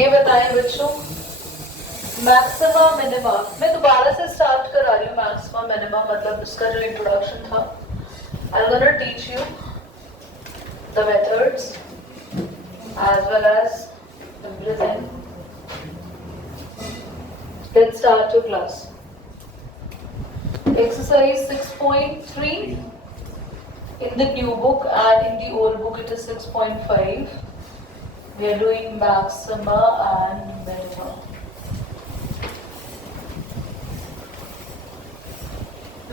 ये बताएं बच्चों, मैक्सिमा मिनिमा। मैं दोबारा से स्टार्ट करा रही हूँ। मैक्सिमा मिनिमा मतलब इसका जो इंट्रोडक्शन था। I am gonna teach you the methods as well as everything. Let's start your class. Exercise 6.3 in the new book and in the old book it is 6.5. We are doing maxima and minima.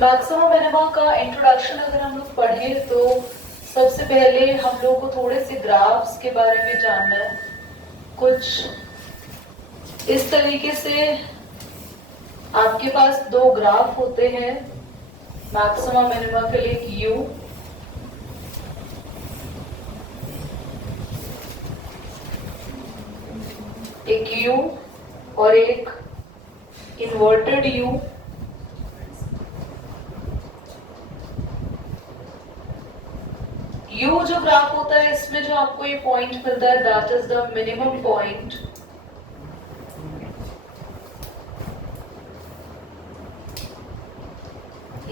Maxima minima का introduction अगर हम लोग पढ़ें तो सबसे पहले हम लोग को थोड़े से ग्राफ्स के बारे में जानना है। कुछ इस तरीके से आपके पास दो ग्राफ होते हैं मैक्सिमा मिनिमा के लिए, एक यू और एक इन्वर्टेड यू। यू जो ग्राफ होता है इसमें जो आपको ये पॉइंट मिलता है that is the minimum point.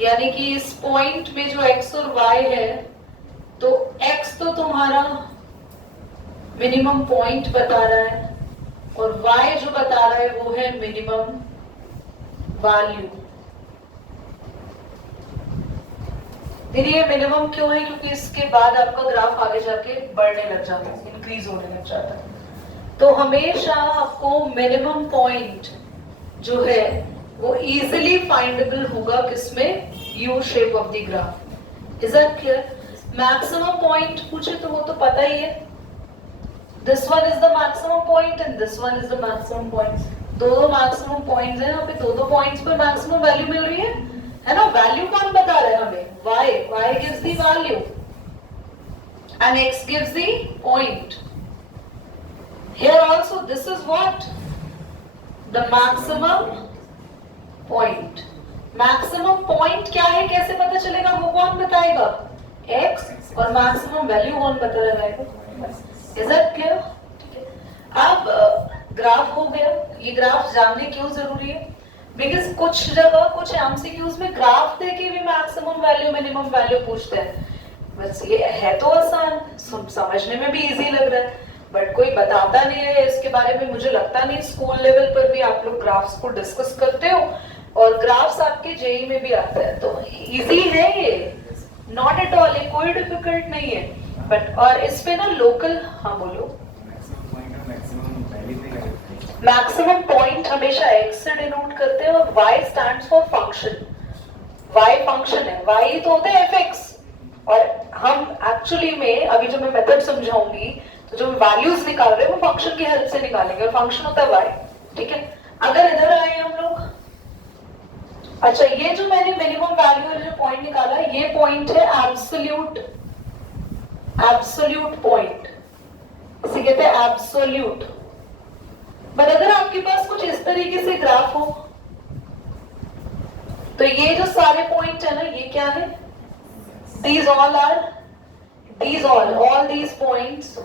यानी कि इस पॉइंट में जो x और y है तो x तो तुम्हारा मिनिमम पॉइंट बता रहा है और y जो बता रहा है वो है मिनिमम वैल्यू। फिर ये मिनिमम क्यों है? क्योंकि इसके बाद आपका ग्राफ आगे जाके बढ़ने लग जाता है, इंक्रीज होने लग जाता है। तो हमेशा आपको मिनिमम पॉइंट जो है वो इजीली फाइंडेबल होगा किसमें? U shape of the graph. Is that clear? Maximum point पूछे तो वो तो पता ही है, this one is the maximum point and this one is the maximum point. दो मैक्सिमम पॉइंट्स हैं, यहाँ पे दो पॉइंट्स पर मैक्सिमम वैल्यू मिल रही है ना? वैल्यू कौन बता रहा है हमें? y gives the value and x gives the point. Here also this is what? The maximum point. Maximum point क्या है, कैसे पता चलेगा? वो कौन बताएगा? x। और maximum value कौन पता लगाएगा? Is that clear? अब ग्राफ हो गया। ये ग्राफ जानने क्यों जरूरी है? बिकॉज कुछ जगह कुछ एमसीक्यूज में ग्राफ देके भी मैक्सिमम वैल्यू मिनिमम वैल्यू पूछते हैं। बस ये है तो आसान, समझने में भी इजी लग रहा है, बट कोई बताता नहीं है इसके बारे में। मुझे लगता नहीं स्कूल लेवल पर भी आप लोग ग्राफ्स को डिस्कस करते हो और ग्राफ्स आपके जेई में भी आता है, तो इजी है ये, नॉट एट ऑल, ये कोई डिफिकल्ट नहीं है। बट और इस पे ना लोकल, हाँ बोलो। मैक्सिमम पॉइंट हमेशा x से डिनोट करते हैं और y stands for function. y function है, y तो होता है fx और हम एक्चुअली में अभी जो मैं मेथड समझाऊंगी तो जो वैल्यूज निकाल रहे हैं वो फंक्शन की हेल्प से निकालेंगे और फंक्शन होता है y। ठीक है, अगर इधर आए हम लोग, अच्छा ये जो मैंने मिनिमम वैल्यू जो पॉइंट निकाला ये पॉइंट है एब्सोल्यूट पॉइंट, इसे कहते हैं एब्सोल्यूट। पर अगर आपके पास कुछ इस तरीके से ग्राफ हो तो ये जो सारे पॉइंट है ना, ये क्या है? these all these points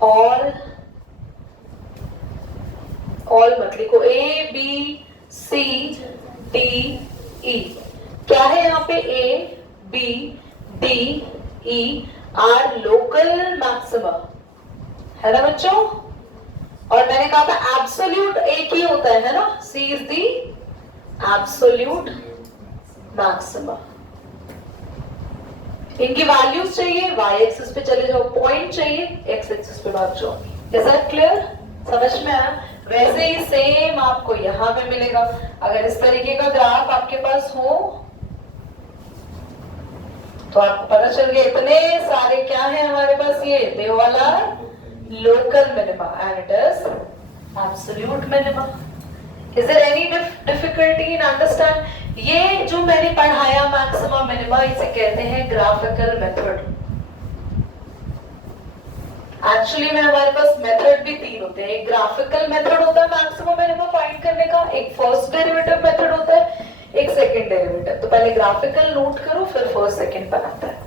all मत लिखो, A B C D E। क्या है यहाँ पे? A B D E are local maxima है ना बच्चों? और मैंने कहा था एब्सोल्यूट एक ही होता है ना? C is the absolute maxima. इनकी वैल्यूज चाहिए, y एक्सिस पे चले जाओ, पॉइंट चाहिए x एक्सिस पे भाग जाओ। Is that clear? समझ में आया? वैसे ही सेम आपको यहाँ पे मिलेगा। अगर इस तरीके का ग्राफ आपके पास हो तो आपको पता चल गया इतने सारे क्या है हमारे पास, ये दे वाला local minima and it is absolute minima. Is there any difficulty in understand? ये जो मैंने पढ़ाया मैक्सिमा मिनिमा, इसे कहते हैं ग्राफिकल मेथड। एक्चुअली में हमारे पास मेथड भी तीन होते हैं। एक ग्राफिकल मेथड होता है मैक्सिमा मिनिमा फाइंड करने का, एक फर्स्ट डेरिवेटिव मेथड होता है, एक सेकंड डेरिवेटिव। तो पहले ग्राफिकल नोट करो फिर फर्स्ट सेकंड बनाता है।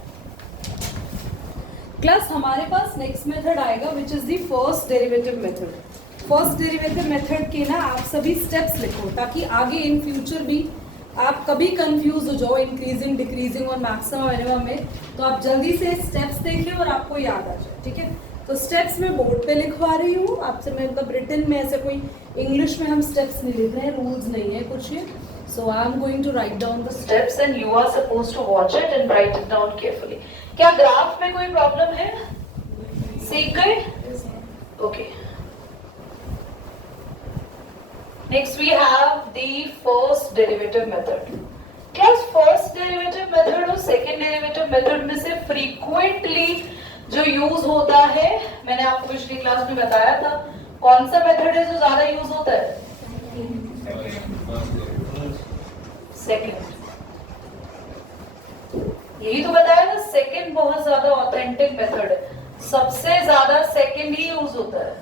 क्लास हमारे पास नेक्स्ट मेथड आएगा which is the first derivative method. First derivative method के ना आप सभी स्टेप्स लिखो ताकि आगे इन फ्यूचर भी आप कभी कंफ्यूज हो जाओ इंक्रीजिंग डिक्रीजिंग और मैक्सिमम मिनिमम में, तो आप जल्दी से स्टेप्स देखें और आपको याद आ जाए। ठीक है, तो स्टेप्स मैं बोर्ड पे लिखवा रही हूँ आपसे, मैं मतलब रिटन में ऐसे कोई इंग्लिश में हम स्टेप्स नहीं लिख रहे हैं, रूल्स नहीं है कुछ ये। So I am going to write down the steps and you are supposed to watch it and write it down carefully. क्या ग्राफ में कोई प्रॉब्लम है? सीख गए? Okay, next we have the first derivative method. Class first derivative method और second derivative method में से frequently जो यूज होता है, मैंने आपको पिछली क्लास में बताया था, कौन सा मेथड है जो ज्यादा यूज होता है? सेकंड। यही तो बताया ना, सेकंड बहुत ज्यादा ऑथेंटिक मेथड है, सबसे ज्यादा सेकंड ही यूज होता है।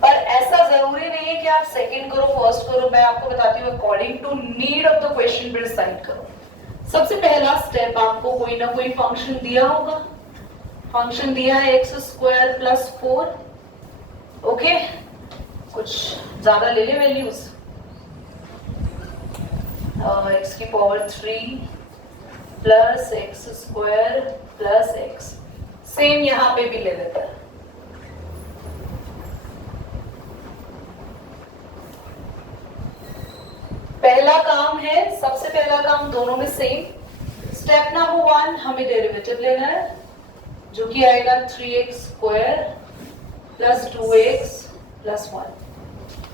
पर ऐसा जरूरी नहीं है कि आप सेकंड करो फर्स्ट करो, मैं आपको बताती हूँ according to need of the question भी डिसाइड करो। सबसे पहला स्टेप, आपको कोई ना कोई फंक्शन दिया होगा, फंक्शन दिया है x² + 4। ओके, कुछ ज्यादा ले ले values, x³ + x² + x, same यहां पे भी ले लेता है। पहला काम है, सबसे पहला काम दोनों में सेम। स्टेप नंबर 1, हमें डेरिवेटिव लेना है जो कि आएगा 3x² + 2x + 1।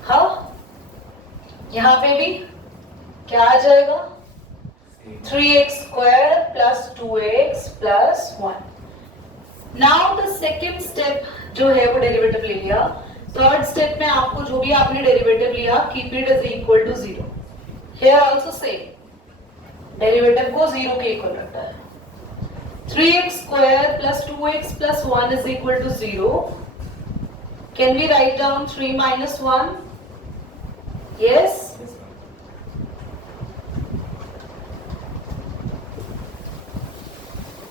हाँ, यहां पे भी क्या आ जाएगा? 3x² + 2x + 1। Now the second step जो है वो डेरिवेटिव ले लिया। थर्ड स्टेप में आपको जो भी आपने डेरिवेटिव लिया, keep it is equal to 0। Here also same, derivative को 0 के इक्वल रखता है। 3x² + 2x + 1 is equal to 0. Can we write down 3 - 1? Yes?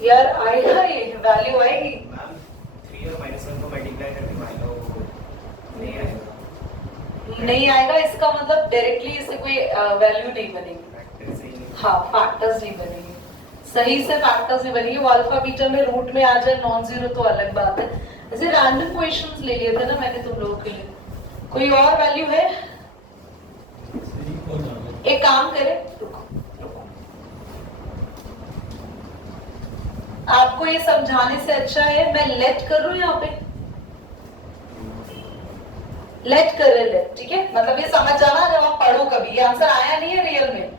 यार आएगा, ये वैल्यू आएगी। मैम 3 और -1 को मल्टीप्लाई करके मान लो नहीं आएगा। नहीं आएगा, इसका मतलब डायरेक्टली इससे कोई वैल्यू नहीं बनेगी। हाँ, फैक्टर्स नहीं बनेगी, सही से फैक्टर्स नहीं बनेगी। वो अल्फा बीटा में रूट में आ जाए नॉन जीरो तो अलग बात है। ऐसे रैंडम क्वेश्चंस ले लिए थे ना मैंने तुम लोगों के लिए। कोई और वैल्यू है? एक काम करें, रुको रुको, आपको ये समझाने से अच्छा है मैं लेट कर रहा हूं यहाँ पे, लेट कर रहे लेट, ठीक है? मतलब ये समझ जाना जब आप पढ़ो कभी, ये आंसर आया नहीं है रियल में,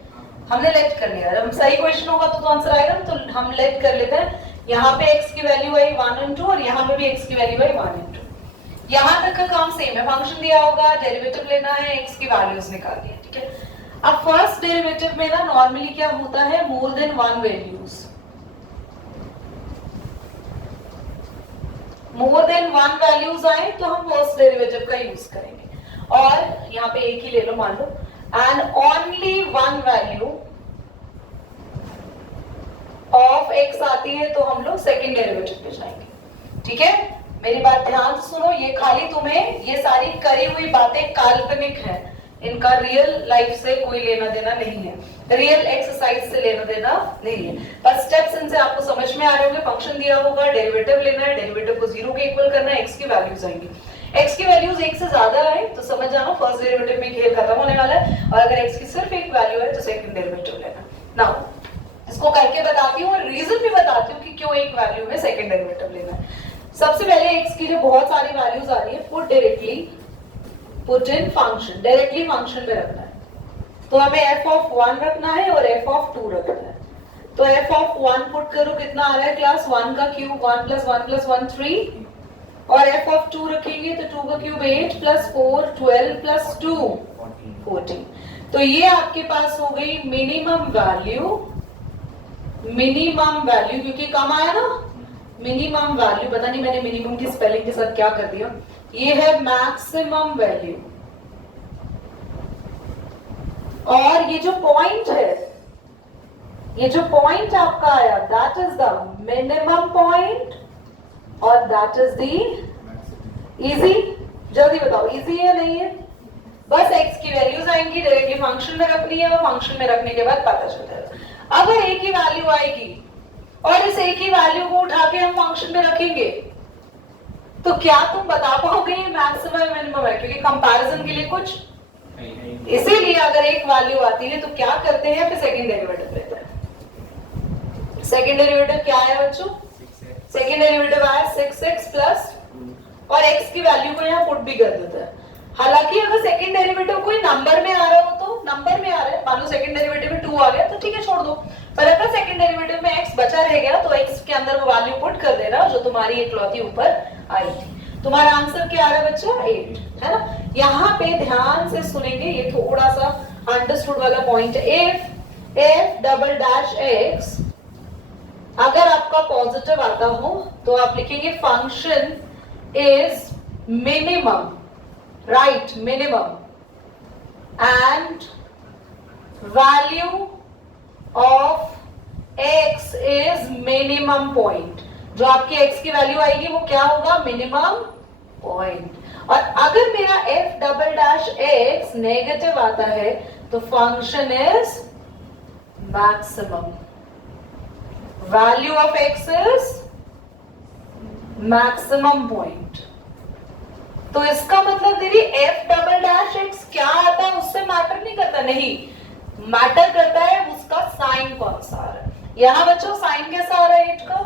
हमने लेट कर लिया। जब सही क्वेश्चन होगा तो आंसर आएगा, तो हम लेट कर लेते हैं। यहाँ पे x की वैल्यू आई 1 और 2 और यहाँ पे भी x की वैल्यू आई 1 और 2। यहाँ तक का काम सेम है, फंक्शन दिया होगा, डेरिवेटिव लेना है, x की वैल्यूज निकालनी है, ठीक है? अब फर्स्ट डेरिवेटिव में ना नॉर्मली क्या होता है, more than 1 values, more than 1 values आए तो हम फर्स्ट डेरिवेटिव का यूज करेंगे। और यहाँ पे एक ही ले लो मान लो, and only 1 value of x आती है तो हम लोग सेकेंड डेरिवेटिव पे जाएंगे, ठीक है? मेरी बात ध्यान से सुनो, ये खाली तुम्हें ये सारी करी हुई बातें काल्पनिक है, इनका रियल लाइफ से कोई लेना देना नहीं है, रियल एक्सरसाइज से लेना देना नहीं है। पर स्टेप्स इनसे आपको समझ में आ रहे होंगे। फंक्शन दिया होगा, डेरिवेटिव लेना है, डेरिवेटिव को 0 के इक्वल करना है, x की वैल्यूज आएंगी। x की वैल्यूज 1 से ज्यादा है तो समझ जाना फर्स्ट डेरिवेटिव में खेल खत्म होने वाला है, और अगर x की सिर्फ एक वैल्यू है तो सेकंड डेरिवेटिव लेना। नाउ इसको करके बताती हूँ और रीजन भी बताती हूँ कि क्यों एक वैल्यू में सेकंड डेरिवेटिव लेना है। सबसे पहले x की जो बहुत सारी वैल्यूज आ रही है, put in function, directly function में रखना है। तो हमें f(1) रखना है और f(2) रखना है। तो f(1) पुट करो, कितना आ रहा है क्लास? 1 का क्यूब, 1 + 1 + 1 3, और f(2) रखेंगे तो 2 का क्यूब 8 + 4 12 + 2 14। तो ये आपके पास हो गई मिनिमम वैल्यू, क्योंकि कम आया ना, मिनिमम वैल्यू, पता नहीं मैंने मिनिमम की स्पेलिंग के साथ क्या कर दिया, ये है मैक्सिमम वैल्यू। और ये जो पॉइंट है, ये जो पॉइंट आपका आया, that is the minimum point और दैट इज द इजी। जल्दी बताओ, इजी है नहीं है? बस x की वैल्यूज आएंगी, डायरेक्टली फंक्शन में रखनी है और फंक्शन में रखने के बाद पता चल जाएगा। अगर a की वैल्यू आएगी और इस a की वैल्यू को उठा के हम फंक्शन में रखेंगे तो क्या तुम बता पाओगे ये मैक्सिमम मिनिमम है? क्योंकि कंपैरिजन के लिए कुछ, इसीलिए अगर एक वैल्यू आती है तो क्या करते हैं, फिर सेकंड डेरिवेटिव लेते हैं। सेकंड डेरिवेटिव क्या है बच्चों? सेकंड डेरिवेटिव आया 6x प्लस, और x की वैल्यू को यहाँ पुट भी कर देते हैं। हालांकि अगर सेकंड डेरिवेटिव कोई नंबर में आ रहा हो तो नंबर में आ रहा है, मान लो सेकंड डेरिवेटिव में 2 आ गया तो ठीक है छोड़ दो, पर अगर सेकंड डेरिवेटिव में x बचा रह गया तो x के अंदर वो वैल्यू पुट कर देना जो तुम्हारी इकलौती ऊपर आई थी। तुम्हारा आंसर क्या आ रहा है बच्चा? 8 है ना। यहाँ पे ध्यान से सुनेंगे, ये थोड़ा सा अंडरस्टूड वाला पॉइंट है। if डबल डैश x अगर आपका पॉजिटिव आता हो तो आप लिखेंगे function is minimum, right, minimum, and value of x is minimum point। जो आपकी x की वैल्यू आएगी वो क्या होगा? Minimum point. और अगर मेरा f double dash x negative आता है तो function is maximum. Value of x is maximum point. तो इसका मतलब दीदी f डबल डैश x क्या आता है उससे मैटर नहीं करता, नहीं मैटर करता है उसका साइन कौन सा आ रहा है। यहाँ बच्चों साइन कैसा आ रहा है 8 का,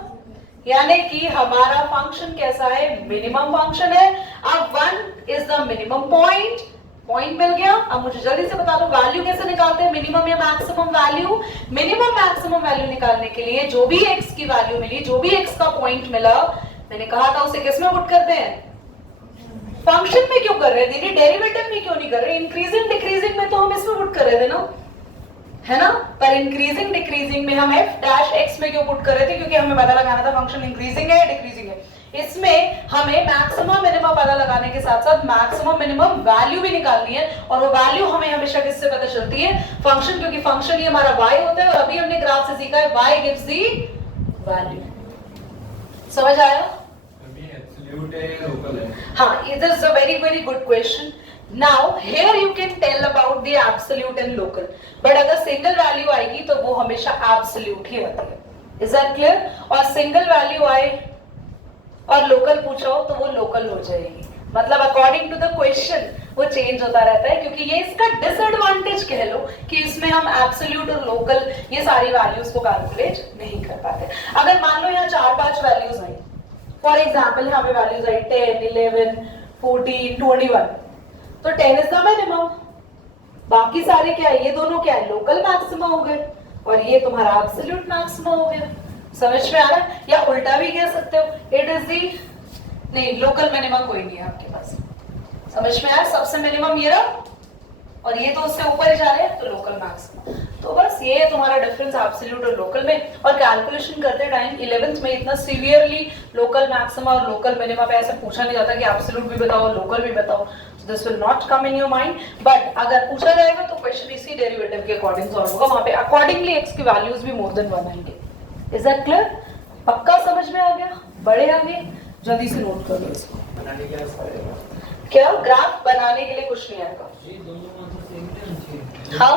यानी कि हमारा फंक्शन कैसा है? मिनिमम फंक्शन है। अब 1 is the minimum point, point मिल गया। अब मुझे जल्दी से बता दो वैल्यू कैसे निकालते हैं, मिनिमम या maximum value. Minimum maximum value निकालने के लिए जो भी x की वैल्यू मिली, जो भी x का पॉइंट मिला, मैंने कहा था उसे किस में पुट करते हैं? फंक्शन में क्यों कर रहे हैं दीदी? डेरिवेटिव में क्यों नहीं कर रहे? इंक्रीजिंग डिक्रीजिंग में तो हम इसमें पुट कर रहे थे ना, है ना। पर इंक्रीजिंग डिक्रीजिंग में हम f डैश x में क्यों पुट कर रहे थे? क्योंकि हमें पता लगाना था फंक्शन इंक्रीजिंग है या डिक्रीजिंग है। इसमें हमें मैक्सिमम मिनिमम पता लगाने के साथ साथ मैक्सिमम मिनिमम वैल्यू भी निकालनी है, और वो वैल्यू हमें हमेशा किससे पता चलती है? फंक्शन, क्योंकि फंक्शन ही हमारा y होता है और अभी हमने ग्राफ से सीखा है y गिव्स दी वैल्यू। समझ आया? हाँ, it is a very very good question. Now here you can tell about the absolute and local. But अगर single value आएगी तो वो हमेशा absolute ही रहती है. Is that clear? और single value आए और local पूछो तो वो local हो जाएगी. मतलब according to the question वो change होता रहता है, क्योंकि ये इसका disadvantage कह लो कि इसमें हम absolute और local ये सारी values को calculate नहीं कर पाते. अगर मान लो यहाँ 4-5 values आई, फॉर एग्जाम्पल यहाँ पे वैल्यूज आई 10, 11, 14, 21, तो 10 इज द मिनिमम, बाकी सारे क्या है? ये दोनों क्या है? लोकल मैक्सिमा हो गए और ये तुम्हारा एब्सोल्यूट मैक्सिमा हो गया। समझ में आ रहा है? या उल्टा भी कह सकते हो, इट इज दी, नहीं लोकल मिनिमम कोई नहीं है आपके पास। समझ में आया? सबसे मिनिमम ये रहा और ये तो उससे ऊपर ही जा रहे हैं तो लोकल मैक्सिमा। तो बस ये तुम्हारा डिफरेंस एब्सोल्यूट और लोकल में। और कैलकुलेशन करते टाइम 11th में इतना सीवियरली लोकल मैक्सिमा और लोकल मिनिमा पे ऐसे पूछा नहीं जाता कि एब्सोल्यूट भी बताओ लोकल भी बताओ, this will not come in your mind. But अगर पूछा जाएगा तो क्वेश्चन इसी डेरिवेटिव के अकॉर्डिंग सॉल्व होगा, वहां पे अकॉर्डिंगली एक्स की वैल्यूज भी मोर देन 1 आएंगे। Is that clear? पक्का समझ में आ गया? बड़े आगे जल्दी से नोट कर लो इसको। क्या ग्राफ बनाने के लिए कुछ नहीं आएगा? हाँ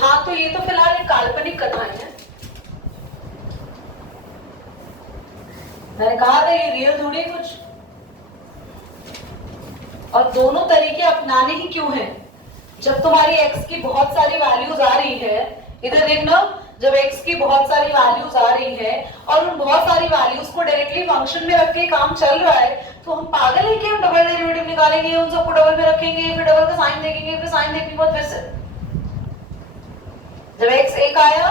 हाँ, तो ये तो फिलहाल एक काल्पनिक कथाएं हैं। मैंने कहा था ये रियल थोड़ी कुछ। और दोनों तरीके अपनाने ही क्यों हैं? जब तुम्हारी x की बहुत सारी वैल्यूज आ रही है, इधर देखना, जब x की बहुत सारी वैल्यूज आ रही है और उन बहुत सारी वैल्यूज को डायरेक्टली फंक्शन में रख के काम चल रहा है, तो हम पागल है कि हम डबल डेरिवेटिव निकालेंगे, उन सबको डबल में रखेंगे, फिर डबल का साइन देखेंगे, फिर साइन देखने के बाद फिर से जब x एक आया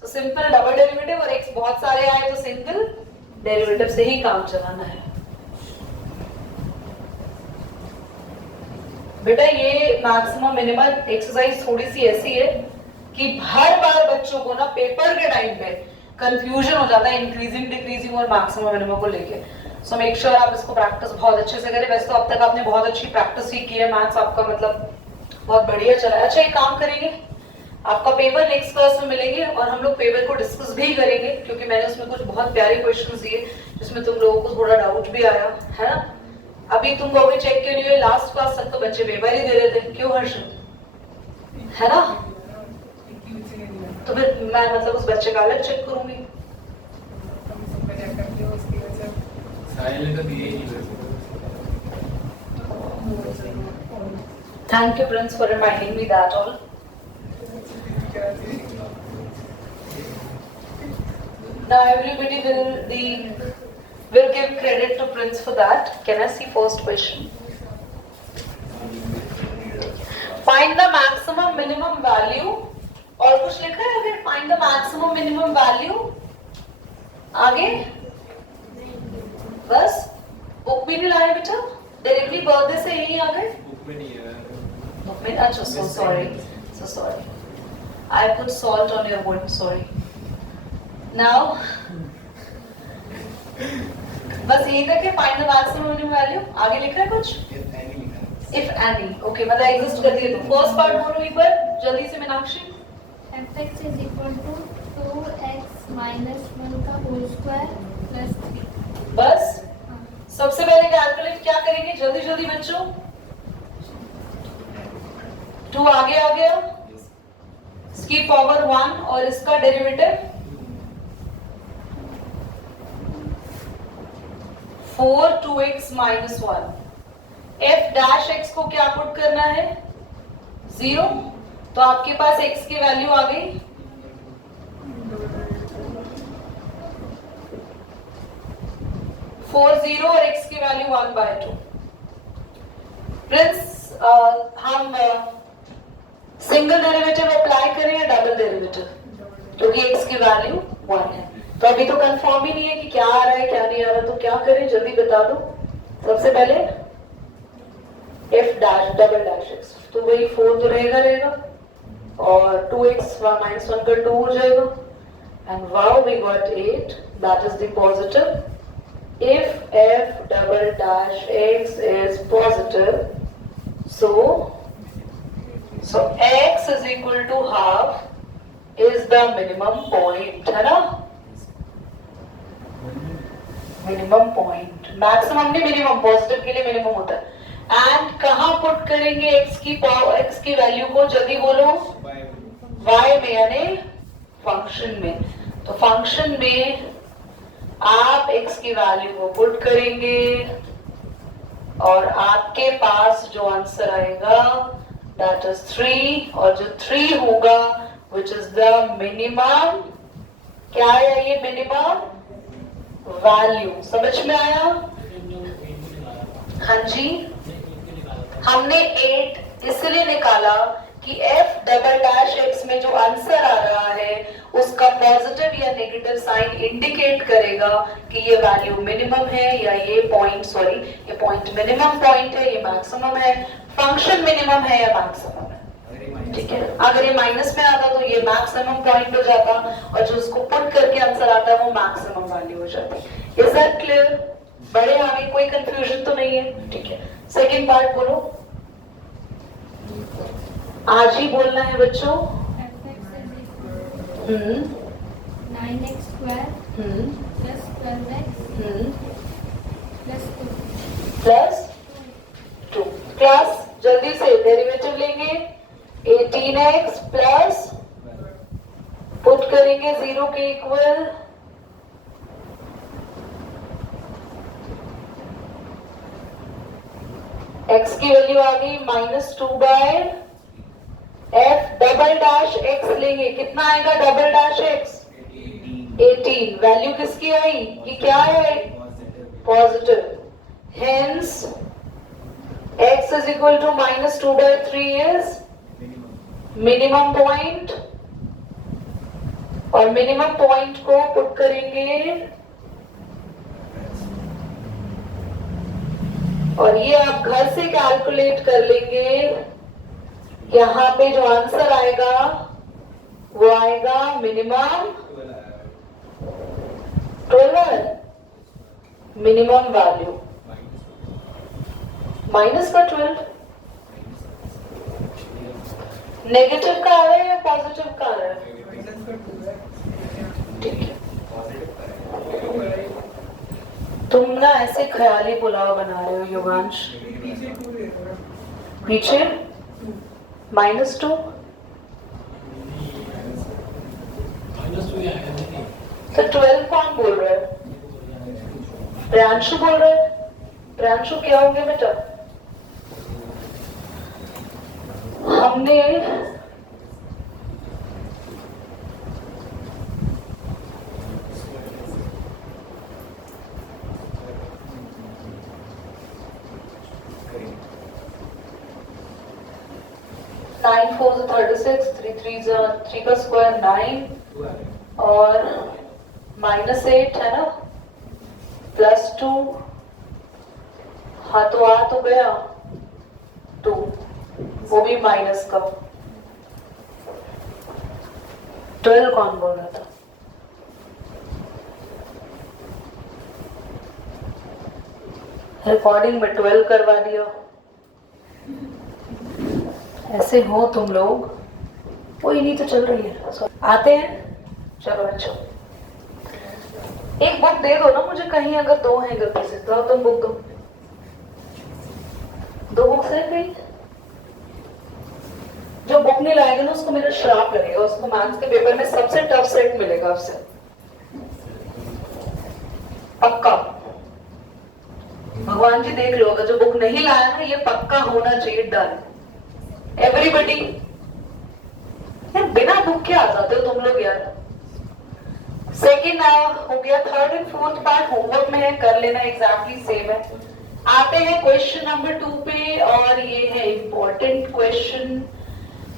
तो सिंपल डबल डेरिवेटिव और x बहुत सारे आए तो सिंगल डेरिवेटिव से ही काम चलाना है। बेटा ये मैक्सिमम मिनिमम एक्सरसाइज थोड़ी सी ऐसी है कि हर बार बच्चों को ना पेपर के टाइम पे कंफ्यूजन हो जाता है इंक्रीजिंग डिक्रीजिंग और मैक्सिमम मिनिमम को लेके। सो मेक श्योर आप इसको प्रैक्टिस बहुत अच्छे से करें। वैसे तो अब तक आपने बहुत अच्छी प्रैक्टिस ही की है, मैथ्स आपका मतलब बहुत बढ़िया चला। अच्छा एक काम करेंगे, आपका पेपर नेक्स्ट क्लास में मिलेंगे और हम लोग पेपर को डिस्कस भी करेंगे, क्योंकि मैंने उसमें कुछ बहुत प्यारे क्वेश्चंस दिए जिसमें तुम लोगों को थोड़ा डाउट भी आया है ना। अभी तुम कहोगे चेक के लिए, लास्ट क्लास तक तो बच्चे पेपर ही दे रहे थे, क्यों हर्षद, है ना? तो फिर मैं मतलब उस बच्चे का अलग चेक करूंगी। Thank you, Prince, for reminding me that all. Now everybody will give credit to Prince for that. Can I see first question? Find the maximum minimum value. और कुछ लिखा है फिर? Find the maximum minimum value. आगे बस book भी नहीं लाए बेटा, डायरेक्टली बर्थडे से यही आ गए। बुक में अच्छा, so sorry. I put salt on your wound, sorry. Now बस यही तक है, find the maximum minimum value। आगे लिखा है कुछ? If any, okay, मतलब एग्जिस्ट कर दिए। तो फर्स्ट पार्ट बोलो एक बार जल्दी से Meenakshi. fx is equal to 2x minus 1 का होल स्क्वायर प्लस 3। बस सबसे पहले कैलकुलेट क्या करेंगे, जल्दी जल्दी बच्चों। 2 आगे आ गया, इसकी पावर 1 और इसका derivative 4 2x minus 1। f dash x को क्या पुट करना है? 0। तो आपके पास x की वैल्यू आ गई 4 0 और x की वैल्यू 1/2। प्रिंस हम सिंगल डेरिवेटिव अप्लाई करें या डबल डेरिवेटिव, क्योंकि x की वैल्यू 1 है। तो अभी तो कंफर्म ही नहीं है कि क्या आ रहा है क्या नहीं आ रहा, तो क्या करें जल्दी बता दो। सबसे पहले f dash double dash x, तो वही 4 तो रहेगा और 2x minus 1 का 2 हो जाएगा, and wow we got 8, that is the positive। if f double dash x is positive, so x is equal to half is the minimum point, है ना? मिनिमम पॉइंट, मैक्सिमम नहीं मिनिमम, पॉजिटिव के लिए minimum होता है। And कहाँ put करेंगे x की वैल्यू को, जल्दी बोलो। y में यानी फंक्शन में। तो फंक्शन में आप x की वैल्यू को पुट करेंगे और आपके पास जो आंसर आएगा दैट इज 3, और जो 3 होगा विच इज द मिनिमम, क्या है ये मिनिमम वैल्यू, समझ में आया? हाँ जी, हमने 8 इसलिए निकाला कि f डबल डैश x में जो आंसर आ रहा है उसका पॉजिटिव या नेगेटिव साइन इंडिकेट करेगा कि ये वैल्यू मिनिमम है या ये पॉइंट मिनिमम पॉइंट है, ये मैक्सिमम है, फंक्शन मिनिमम है या मैक्सिमम है। ठीक है, अगर ये माइनस में आता तो ये मैक्सिमम पॉइंट हो जाता और जो उसको पुट करके आंसर आता है वो मैक्सिमम वैल्यू हो जाती। Is that clear? बड़े आगे कोई कंफ्यूजन तो नहीं है? ठीक है, सेकंड पार्ट बोलो, आज ही बोलना है बच्चों। fx is equal to 9x square plus 12x plus 2। Class जल्दी से डेरिवेटिव लेंगे, 18x प्लस पुट करेंगे 0 के इक्वल, x की वैल्यू आ गई -2 f डबल डैश x लेंगे, कितना आएगा डबल डैश x? 18। वैल्यू किसकी आई? ये क्या है? Positive. Hence x is equal to -2/3 is minimum point, और मिनिमम पॉइंट को पुट करेंगे और ये आप घर से कैलकुलेट कर लेंगे। यहाँ पे जो आंसर आएगा वो आएगा मिनिमम 12, मिनिमम वैल्यू माइनस का 12, नेगेटिव का आ रहा है या पॉजिटिव का आ रहा है? ठीक है, तुम ना ऐसे ख्याली पुलाव बना रहे हो योगांश। पीछे -2 तो 12 कौन बोल रहा है? प्रियांशु बोल रहा है। प्रियांशु क्या होंगे बेटा? हमने नाइन 4 से 36, 3 3 3 का स्क्वायर 9 और -8 है ना, +2, हाँ तो आ तो गया 2, वो भी माइनस का। 12 कौन बोल रहा था? रिकॉर्डिंग में 12 करवा दिया। ऐसे हो तुम लोग, कोई नहीं तो चल रही है। आते हैं, चलो अच्छा एक बुक दे दो ना मुझे कहीं, अगर 2 हैं गलती से तो तुम बुक दो। 2 बुक्स है कहीं? जो बुक नहीं लाएगा ना उसको मेरा श्राप लगेगा, उसको मैथ्स के पेपर में सबसे टफ सेट मिलेगा आपसे, पक्का। भगवान जी देख लो, अगर जो बुक नहीं लाया ना ये पक्का होना चाहिए, डन। एवरीबडी बिना बुक के आ जाते हो तुम लोग यार। सेकेंड हो गया, 3rd and 4th part homework में है, कर लेना, एग्जैक्टली सेम है। आते हैं क्वेश्चन नंबर 2 पे, और ये है इंपॉर्टेंट क्वेश्चन।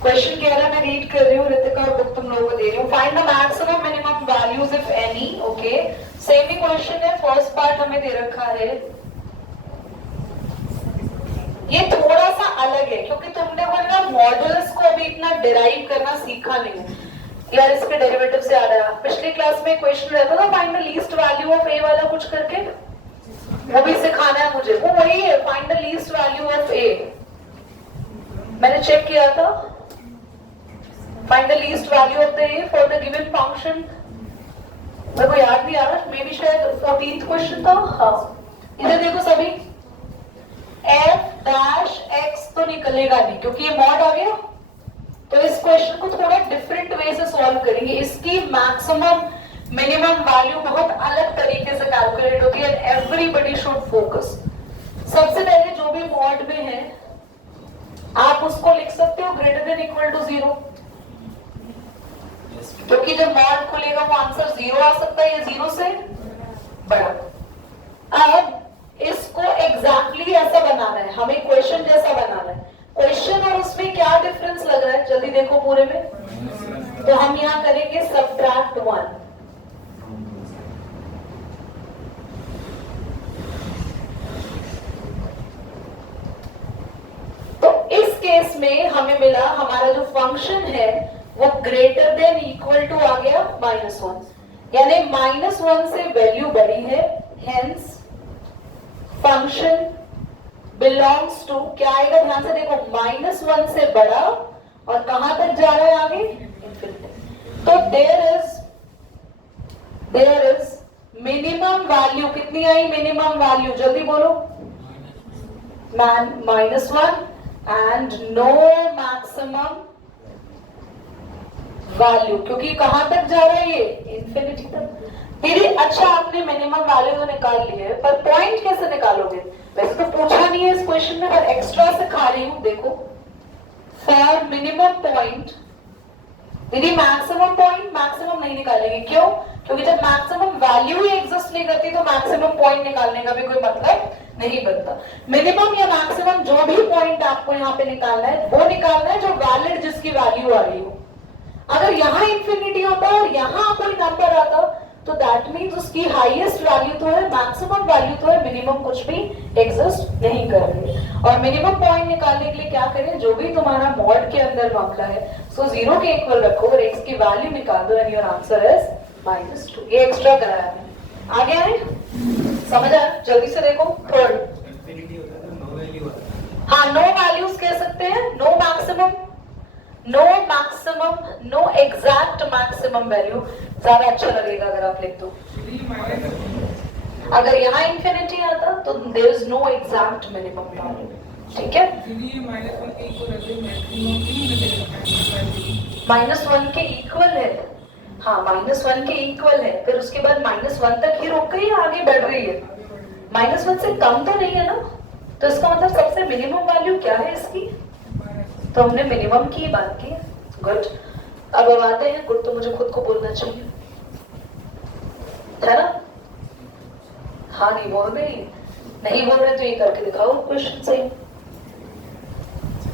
क्वेश्चन कह रहा है, मैं रीड कर रही हूँ, रितिका और बुक तुम लोगों को दे रही हूँ। Find the maximum minimum values if any. Okay, same he question है, फर्स्ट पार्ट हमें दे रखा है। ये थोड़ा सा अलग है क्योंकि तुमने वो ना मॉडल्स को अभी इतना डिराइव करना सीखा नहीं है यार, इसके डेरिवेटिव से आ रहा है। पिछली क्लास में क्वेश्चन रहता था find the least value of a वाला, कुछ करके वो भी सिखाना है मुझे, वो वही है, find the least value of a. मैंने चेक किया था, find the least value of the a for the given function. मेरे को याद नहीं आ रहा, मे बी शायद 14th क्वेश्चन था। हाँ, इधर देखो सभी, f'(x) तो निकलेगा नहीं क्योंकि ये मॉड आ गया, तो इस क्वेश्चन को थोड़ा डिफरेंट वे से सॉल्व करेंगे। इसकी मैक्सिमम मिनिमम वैल्यू बहुत अलग तरीके से कैलकुलेट होती है, एवरीबडी शुड फोकस। सबसे पहले जो भी मॉड में है आप उसको लिख सकते हो ग्रेटर देन इक्वल टू 0, क्योंकि जब मॉड खुलेगा वो आंसर 0 आ सकता है या 0 से बड़ा। अब इसको एग्जैक्टली ऐसा बनाना है, हमें क्वेश्चन जैसा बनाना है। क्वेश्चन और उसमें क्या डिफरेंस लग रहा है, जल्दी देखो पूरे में। तो हम यहां करेंगे सबट्रैक्ट 1। तो इस केस में हमें मिला, हमारा जो फंक्शन है वो ग्रेटर देन इक्वल टू आ गया -1, यानी -1 से वैल्यू बड़ी है, हेंस फंक्शन बिलोंग्स टू क्या आएगा, ध्यान से देखो, -1 से बड़ा और कहां तक जा रहा है आगे, इंफिनिटी। तो देयर इज मिनिमम वैल्यू, कितनी आई मिनिमम वैल्यू, जल्दी बोलो, -1 एंड नो मैक्सिमम वैल्यू, क्योंकि कहां तक जा रहा है ये, इंफिनिटी तक। दीदी अच्छा आपने मिनिमम वैल्यू तो निकाल ली है, पर पॉइंट कैसे निकालोगे? वैसे तो पूछा नहीं है इस क्वेश्चन में, पर एक्स्ट्रा सिखा रही हूं, देखो। फॉर मिनिमम पॉइंट दीदी मैक्सिमम पॉइंट मैक्सिमम नहीं निकालेंगे, क्यों? क्योंकि जब मैक्सिमम वैल्यू ही एग्जिस्ट नहीं करती तो मैक्सिमम पॉइंट निकालने का भी कोई मतलब नहीं बनता। मिनिमम या मैक्सिमम जो भी पॉइंट आपको यहाँ पे निकालना है वो निकालना है जो वैलिड, जिसकी वैल्यू आ रही हो। अगर यहाँ इंफिनिटी होता और यहाँ कोई नंबर आता तो दैट मीन्स उसकी हाईएस्ट वैल्यू तो है, मैक्सिमम वैल्यू तो है, मिनिमम कुछ भी एग्जिस्ट नहीं कर रही है। और मिनिमम पॉइंट निकालने के लिए क्या करें, जो भी तुम्हारा मॉड के अंदर मामला है सो 0 के इक्वल रखो और x की वैल्यू निकाल दो एंड योर आंसर इज -2। ये एक्स्ट्रा कराया है, आ गया है, समझ आया? जल्दी से देखो, थर्ड इंफिनिटी होता है तो नो वैल्यू होता है। हाँ, नो वैल्यूज कह सकते हैं, no maximum. No maximum, no exact maximum value, ज्यादा अच्छा लगेगा अगर आप लिख दो। अगर यहाँ इंफिनिटी आता तो there is no exact minimum value, ठीक है। -1 के इक्वल है, हाँ -1 के इक्वल है, फिर उसके बाद -1 तक ही रुक गई, आगे बढ़ रही है, -1 से कम तो नहीं है ना, तो इसका मतलब सबसे मिनिमम वैल्यू क्या है इसकी, तो हमने मिनिमम की बात की। गुड, अब आते हैं, गुड तो मुझे खुद को बोलना चाहिए, है ना? हाँ नहीं बोल रही, नहीं बोल रहे तो ये करके दिखाओ क्वेश्चन से,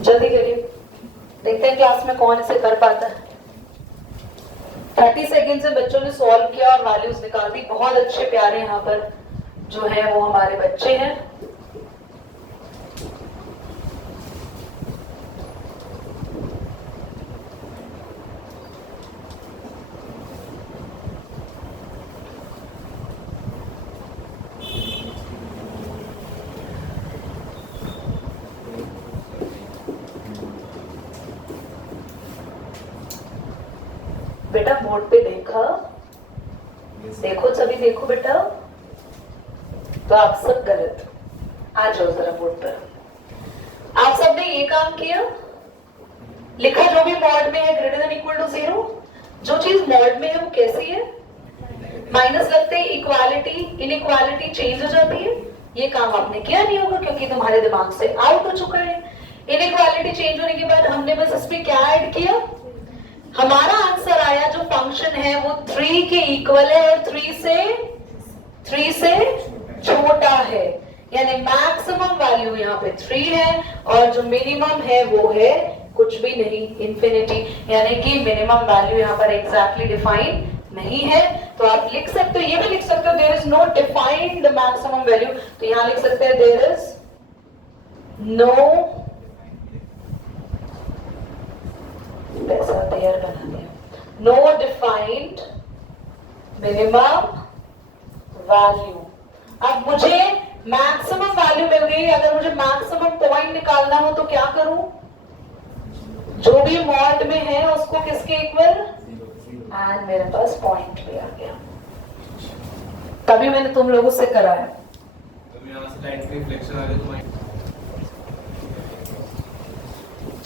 जल्दी करिए, देखते हैं क्लास में कौन इसे कर पाता है। 30 सेकेंड से बच्चों ने सॉल्व किया और वैल्यूज निकाल दी, बहुत अच्छे प्यारे यहाँ पर जो है वो हमारे बच्चे हैं। बेटा बोर्ड पे देखा, देखो सभी देखो बेटा, तो आप सब गलत, आ जाओ जरा बोर्ड पर। आप सबने ये काम किया, लिखा जो भी मॉड में है ग्रेटर देन इक्वल टू 0, जो चीज मॉड में है वो कैसी है, माइनस लगते ही इक्वालिटी इनइक्वालिटी चेंज हो जाती है, ये काम आपने किया नहीं होगा क्योंकि तुम्हारे दिमाग से आउट हो चुका है। इनइक्वालिटी चेंज होने के बाद हमने बस इसमें क्या ऐड किया, हमारा आंसर आया जो फंक्शन है वो 3 के इक्वल है और 3 से छोटा है, यानी मैक्सिमम वैल्यू यहाँ पे 3 है और जो मिनिमम है वो है कुछ भी नहीं, इंफिनिटी, यानी कि मिनिमम वैल्यू यहाँ पर एग्जैक्टली डिफाइन नहीं है। तो आप लिख सकते हो, ये भी लिख सकते हो there is no defined maximum value, तो यहाँ लिख सकते हैं देयर इज नो, ऐसा तैयार बना दिया, नो डिफाइंड मिनिमम वैल्यू। अब मुझे मैक्सिमम वैल्यू मिल गई, अगर मुझे मैक्सिमम पॉइंट निकालना हो तो क्या करूं, जो भी मॉड में है उसको किसके इक्वल, एंड मेरे पास पॉइंट भी आ गया, तभी मैंने तुम लोगों से कराया।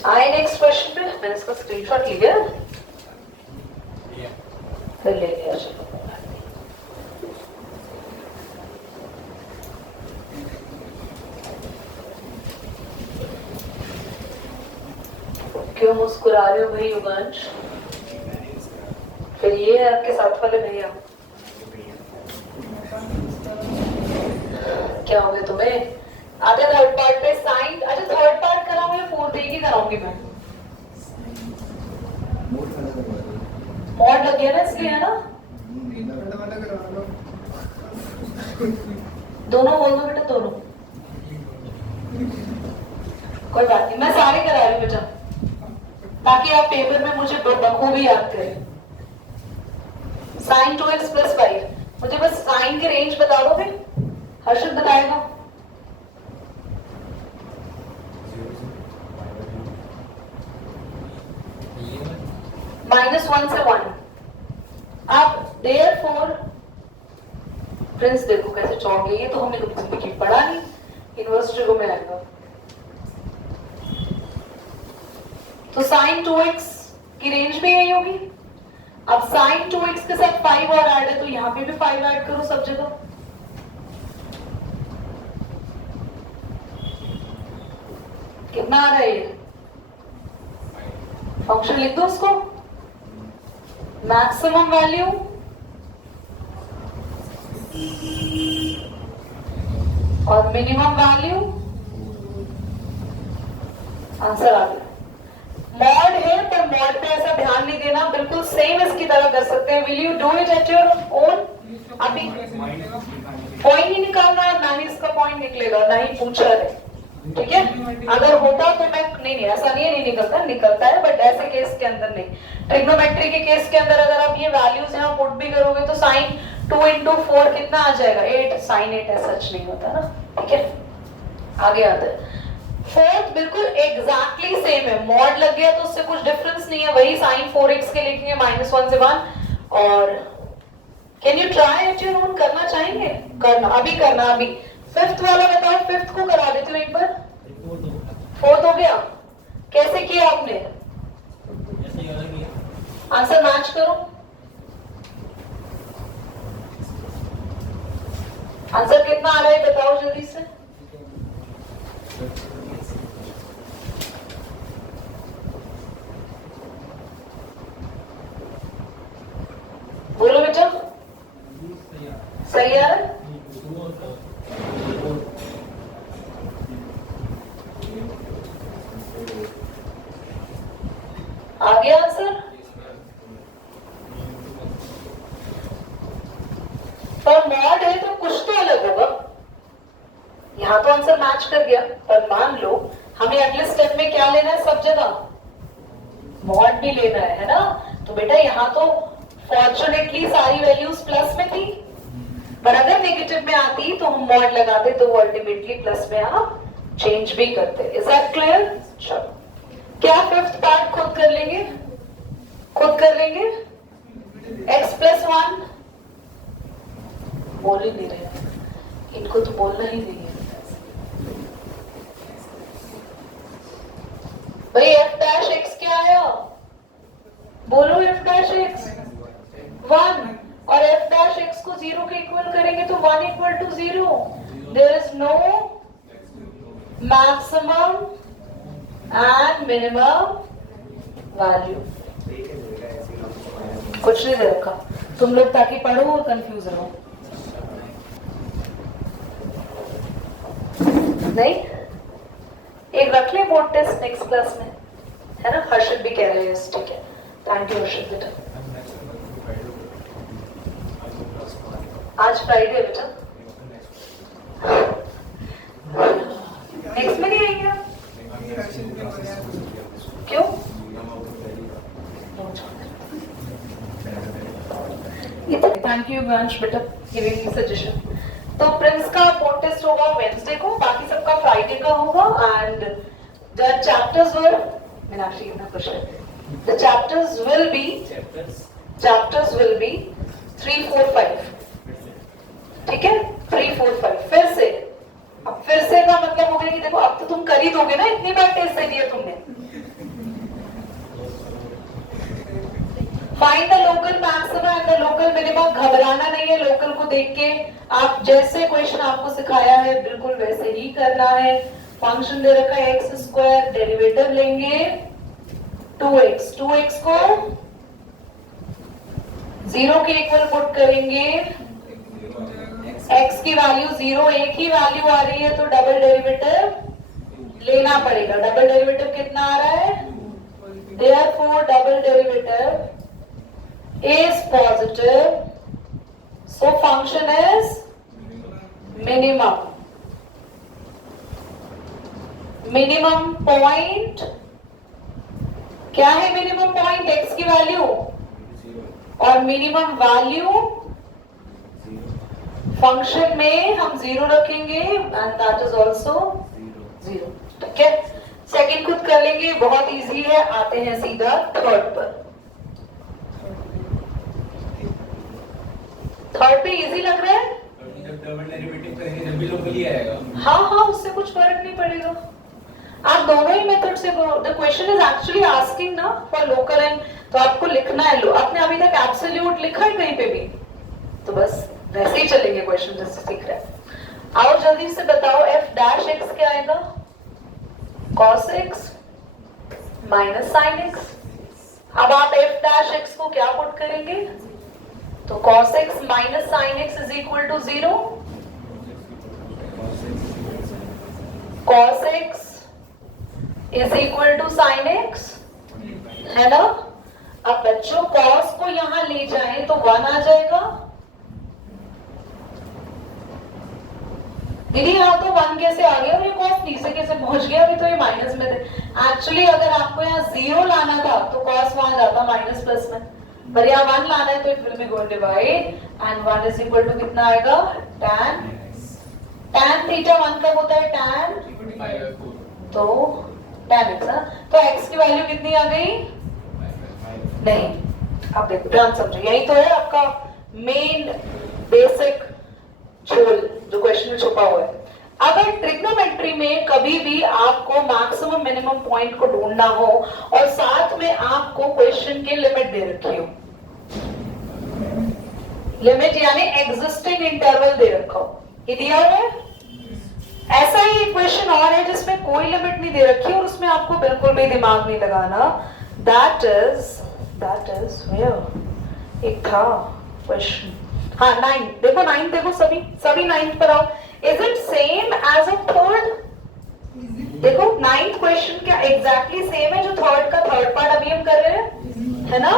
आए नेक्स्ट क्वेश्चन पे, मैंने इसका स्क्रीनशॉट लिया, फिर ले लिया, चलो क्यों मुस्कुरा रहे हो भाई युगांश, फिर ये है आपके साथ वाले भैया, क्या हो गया तुम्हें? आगे थर्ड पार्ट पे साइन, अच्छा थर्ड पार्ट कराऊं या 4 ही कराऊंगी मैं, मॉड लग गया ना इसलिए, है ना? दोनों बोल दो बेटा, दोनों, कोई बात नहीं, मैं सारे करा रही हूँ बेटा, ताकि आप पेपर में मुझे बखूबी याद करें। साइन 2x + 5, मुझे बस साइन के रेंज बता दो फिर, हर्षद बताएगा। -1 से 1, आप देयरफॉर प्रिंस देखो कैसे चौंक गई, ये तो हमने कभी जिंदगी पढ़ा नहीं, यूनिवर्सिटी को में आएगा। तो साइन 2x की रेंज भी यही होगी। अब साइन 2x के साथ 5 और ऐड है, तो यहाँ पे भी 5 ऐड करो सब जगह, कितना आ रहा है ये, फंक्शन लिख दो उसको, मैक्सिमम वैल्यू और मिनिमम वैल्यू, आंसर आ गया। मॉड है पर मॉड पे ऐसा ध्यान नहीं देना, बिल्कुल सेम इसकी तरह कर सकते हैं। Will you do it at your own? अभी पॉइंट ही निकालना है, ना ही इसका पॉइंट निकलेगा, ना ही पूछा है, ठीक है? अगर होता तो मैं नहीं ऐसा नहीं है, नहीं निकलता, निकलता है, बट ऐसे केस के अंदर नहीं। ट्रिग्नोमेट्री के केस के अंदर अगर आप ये वैल्यूज यहाँ पुट भी करोगे तो साइन 2 × 4 कितना आ जाएगा, 8, साइन 8 ऐसा नहीं होता ना, ठीक है? आगे आता है फोर्थ बिल्कुल एग्जैक्टली सेम है, मॉड लग गया तो उससे कुछ डिफरेंस नहीं है, वही साइन 4x के लिखेंगे -1 से 1। और can you try at your own, करना चाहेंगे? करना, अभी करना, अभी। फिफ्थ वाला बताओ, फिफ्थ को करा देती हूँ एक बार। फोर्थ हो गया, कैसे किया आपने? आंसर मैच करो, आंसर कितना आ रहा है बताओ जल्दी से। बोलो बेटा, सही है? आ गया आंसर? पर मॉड है तो कुछ तो अलग होगा। यहां तो आंसर मैच कर गया, पर मान लो हमें अगले स्टेप में क्या लेना है, सब जगह मॉड भी लेना है ना? तो बेटा यहां तो फॉर्चुनेटली सारी वैल्यूज प्लस में थी, पर अगर नेगेटिव में आती तो हम मॉड लगाते तो वो अल्टीमेटली प्लस में हम चेंज भी करते। Is that clear? चलो, क्या फिफ्थ पार्ट खुद कर लेंगे? खुद कर लेंगे। x + 1 बोल ही नहीं रहे, इनको तो बोलना ही नहीं है भाई। f' क्या आया? बोलो, f' 1, और f' को 0 के इक्वल करेंगे तो 1 = 0। There is no maximum and minimum value. कुछ नहीं दे रखा, तुम लोग ताकि पढ़ो और कंफ्यूज रहो। नहीं, एक रख ले बोर्ड टेस्ट नेक्स्ट क्लास में, है ना? हर्षित भी कह रहे हैं, ठीक है, थैंक यू हर्षित बेटा। आज फ्राइडे है बेटा, नेक्स्ट में नहीं आएंगे आप? क्यों? थैंक यू वंश बेटा गिविंग मी सजेशन। तो प्रिंस का बोर्ड टेस्ट होगा वेडनेसडे को, बाकी सबका फ्राइडे का होगा। एंड द चैप्टर्स वर, मैंने आपसे कितना question, the chapters will be 3, 4, 5, ठीक है? 3, 4, 5 फिर से। अब फिर से का मतलब हो गया कि देखो अब तो तुम कर ही दोगे ना, इतनी बार टेस्ट दे दिया तुमने। Find the local maximum and the local minimum. घबराना नहीं है, लोकल को देख के आप जैसे क्वेश्चन आपको सिखाया है बिल्कुल वैसे ही करना है। फंक्शन दे रखा है x², डेरिवेटिव लेंगे 2x, 2x को 0 के इक्वल पुट करेंगे, x की वैल्यू 0, एक ही वैल्यू आ रही है तो डबल डेरिवेटिव लेना पड़ेगा। डबल डेरिवेटिव कितना आ रहा है? Therefore double derivative is positive, so function is minimum. Minimum point क्या है? मिनिमम पॉइंट x की वैल्यू और मिनिमम वैल्यू फंक्शन में हम 0 रखेंगे एंड दैट इज आल्सो 0, ठीक है? सेकंड खुद कर लेंगे, बहुत इजी है। आते हैं सीधा थर्ड पर। थर्ड पे इजी लग रहा है? डबल डेरिवेटिव करेंगे जब भी लोकल ही आएगा। हाँ, उससे कुछ फर्क नहीं पड़ेगा, आप दोनों ही मेथड से करो। The question is actually asking ना फॉर लोकल एंड, तो आपको लिखना है। लो आपने अभी तक एब्सोल्यूट लिखा है कहीं पे भी? तो बस वैसे ही चलेंगे क्वेश्चन जैसे सीख रहे हैं। आओ जल्दी से बताओ, f' क्या आएगा? cos x minus sin x। अब आप f' को क्या पुट करेंगे? तो cos x minus sin x is equal to 0। cos x is equal to sin x, है ना? अब बच्चों cos को यहां ले जाएं तो 1 आ जाएगा। दीदी यहाँ तो 1 कैसे आ गया और ये cos नीचे कैसे पहुंच गया? अभी तो ये माइनस में थे। एक्चुअली अगर आपको यहाँ 0 लाना था तो cos वहां जाता माइनस प्लस में, पर यहाँ 1 लाना है तो it will be going divide and 1 is equal to कितना आएगा? tan थीटा 1 कब होता है? tan तो tan x है, तो x की वैल्यू कितनी आ गई? नहीं, अब देखो ध्यान समझो, यही तो है आपका मेन बेसिक झोल जो क्वेश्चन में छुपा हुआ है। अगर ट्रिग्नोमेट्री में कभी भी आपको मैक्सिमम मिनिमम पॉइंट को ढूंढना हो और साथ में आपको क्वेश्चन की लिमिट दे रखी हो, लिमिट यानी एग्जिस्टिंग इंटरवल दे रखा हो, ये दिया हुआ है। ऐसा ही एक क्वेश्चन और है जिसमें कोई लिमिट नहीं दे रखी और उसमें आपको बिल्कुल भी दिमाग नहीं लगाना। दैट इज वेयर एक था क्वेश्चन, हाँ 9, देखो 9, देखो सभी 9 पर आओ। Is it same as a third? देखो 9th क्वेश्चन क्या एग्जैक्टली सेम है जो थर्ड का थर्ड पार्ट अभी हम कर रहे हैं, है ना?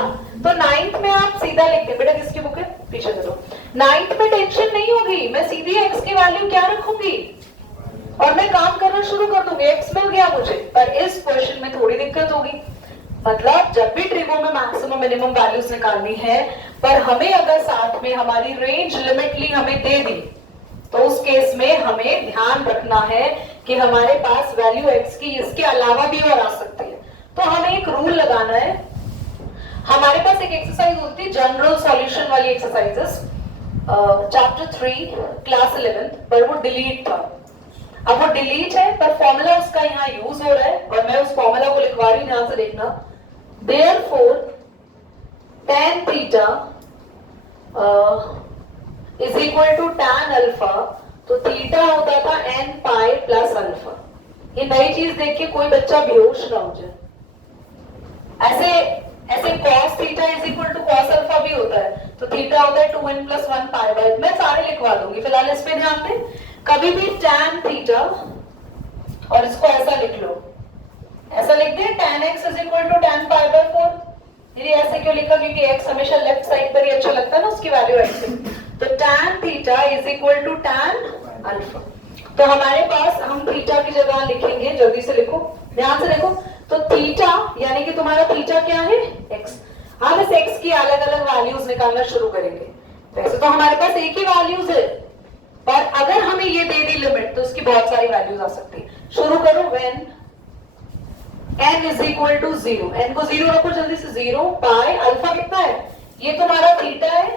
तो 9th में आप सीधा लिखते, बेटा किसकी बुक है पीछे चलो। 9th में टेंशन नहीं होगी, मैं सीधी x की वैल्यू क्या रखूंगी और मैं काम करना शुरू कर दूंगी, x मिल गया मुझे। पर इस क्वेश्चन में थोड़ी दिक्कत होगी, मतलब जब भी ट्रिगो में मैक्सिमम मिनिमम वैल्यूज निकालनी है, पर हमें अगर साथ में हमारी रेंज लिमिटली हमें दे दी, तो उस केस में हमें ध्यान रखना है कि हमारे पास वैल्यू x की इसके अलावा भी और आ सकती है। तो हमें एक रूल लगाना है। हमारे पास एक एक्सरसाइज होती है जनरल सॉल्यूशन वाली एक्सरसाइजेस, चैप्टर 3 क्लास 11, पर वो डिलीट था। अब वो डिलीट है पर फॉर्मूला उसका यहाँ यूज हो रहा है और मैं उस फॉर्मूला को लिखवा रही हूं, ध्यान से देखना। Therefore, tan theta is equal to tan alpha, तो थीटा होता था n पाई प्लस अल्फा। ये नई चीज देख के कोई बच्चा बेहोश ना हो जाए। ऐसे cos theta is equal to cos alpha भी होता है, तो थीटा होता है 2n प्लस 1 पाई बाय, मैं सारे लिखवा दूंगी, फिलहाल इस पे ध्यान दें। कभी भी tan थीटा, और इसको ऐसा लिख लो, ऐसा लिख दिया tan x is equal to tan pi by 4। ये ऐसे क्यों लिखा? क्योंकि x हमेशा लेफ्ट साइड पर ही अच्छा लगता है ना, उसकी वैल्यू x है। तो tan theta is equal to tan alpha. तो हमारे पास हम थीटा की जगह लिखेंगे, जल्दी से लिखो, ध्यान से देखो। तो थीटा यानी कि तुम्हारा थीटा क्या है? x। हम इस x की अलग अलग वैल्यूज निकालना शुरू करेंगे। वैसे तो हमारे पास एक ही वैल्यूज है, पर अगर हमें ये दे दी लिमिट तो उसकी बहुत सारी वैल्यूज आ सकती है। शुरू करो, when n is equal to 0, n को 0 रखो जल्दी से, 0 पाई अल्फा कितना है? ये तुम्हारा थीटा है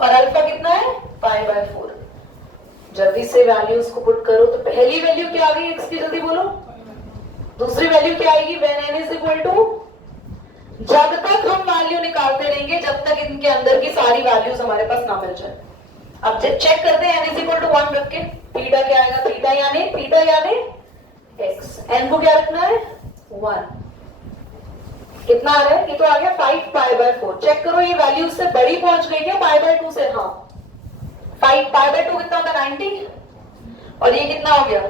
और अल्फा कितना है? पाई बाय 4। जल्दी से वैल्यूज को पुट करो। तो पहली वैल्यू क्या आ गई x की, जल्दी बोलो। दूसरी वैल्यू क्या आएगी? When n is equal to, जब तक हम वैल्यू निकालते रहेंगे जब तक इनके अंदर की सारी वैल्यूज हमारे पास ना मिल जाए। अब जब चेक करते हैं n इज इक्वल टू 1 रख के, थीटा क्या आएगा? थीटा यानी x, n को क्या रखना है? 1। कितना आ रहा है? ये तो आ गया 5 पाई बाय 4। चेक करो ये वैल्यू से बड़ी पहुंच गई क्या पाई बाय 2 से? हाँ, 5 पाई बाय 2 कितना होता है? 90, और ये कितना हो गया?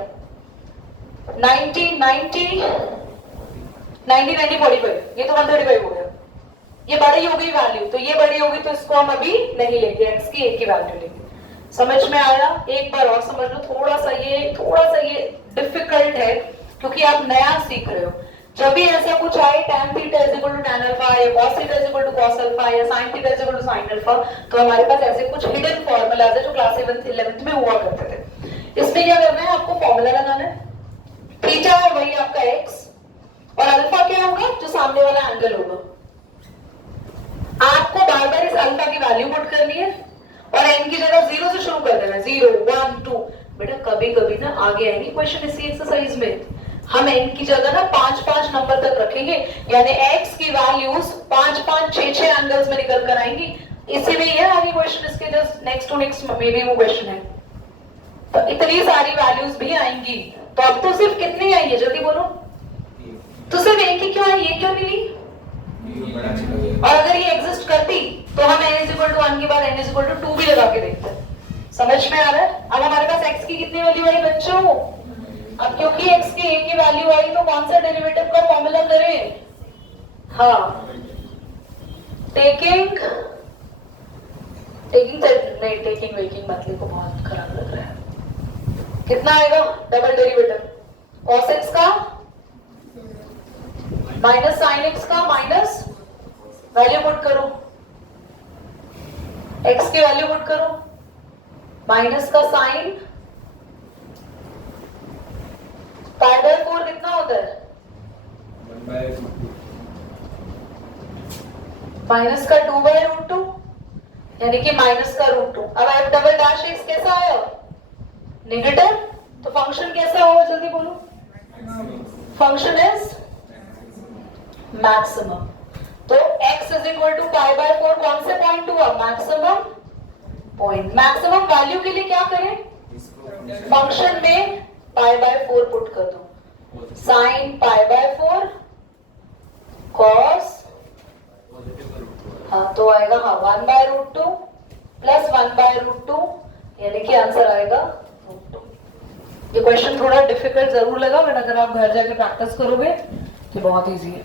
90 45, ये तो 135 हो गया। ये बड़ी हो गई वैल्यू, तो ये बड़ी होगी तो इसको हम अभी नहीं लेंगे, x की एक ही वैल्यू लेंगे। समझ में आया? एक बार और समझ लो, थोड़ा सा ये डिफिकल्ट है क्योंकि आप नया सीख रहे हो। जब भी ऐसा कुछ आए tan theta is equal to tan alpha या cos theta is equal to cos alpha या sin theta is equal to sin alpha, तो हमारे पास ऐसे कुछ हिडन फॉर्मूलाज है जो क्लास 11th में हुआ करते थे। इसमें क्या करना है? आपको फॉर्मूला लगाना है। थीटा है वही आपका x, और अल्फा क्या होगा? जो सामने वाला एंगल होगा। आपको बार बार इस अल्फा की वैल्यू पुट करनी है और n की जगह 0 से शुरू कर देना है, 0 1 2। बेटा कभी कभी ना आगे आएंगे क्वेश्चन इसी एक्सरसाइज में, हम n की जगह ना 5 नंबर तक रखेंगे, यानी x की वैल्यूज 5 6 एंगल्स में निकल कर आएंगी। इसी में ये आगे क्वेश्चन, इसके जस्ट नेक्स्ट टू नेक्स्ट में भी वो क्वेश्चन है। तो इतनी सारी वैल्यूज भी आएंगी। तो अब तो सिर्फ कितनी आई है, जल्दी बोलो। तो सिर्फ एक ही क्यों आई, ये क्यों मिली? और अगर ये एग्जिस्ट करती तो हम n इज इक्वल टू 1 के बाद n इज इक्वल टू 2 भी लगा के देखते हैं। समझ में आ रहा है? अब हमारे पास x की कितनी वैल्यू आई बच्चों? अब क्योंकि x की एक ही वैल्यू आई तो कौन सा डेरिवेटिव का फॉर्मूला करें? हाँ, टेकिंग वेकिंग मत लिखो, बहुत खराब लग रहा है। कितना आएगा डबल डेरिवेटिव? cos x का माइनस sin x का माइनस वैल्यू पुट करो, x की वैल्यू पुट करो, माइनस का साइन पाई बाय 4 कितना होता है? माइनस का 2 बाय रूट 2 यानी कि माइनस का रूट 2। अब f डबल डैश x कैसा आया? नेगेटिव। तो फंक्शन कैसा होगा जल्दी बोलो? Function is maximum. तो x is equal to pi by 4 कौन से पॉइंट हुआ? Maximum point. मैक्सिमम वैल्यू के लिए क्या करें? फंक्शन में पाई बाय 4 पुट कर दो। साइन पाई बाय 4 कॉस, हाँ तो आएगा 1 by root 2 plus 1 by root 2 यानी कि आंसर आएगा रूट 2। ये क्वेश्चन थोड़ा डिफिकल्ट जरूर लगा बट अगर आप घर जाके प्रैक्टिस करोगे तो बहुत इजी है।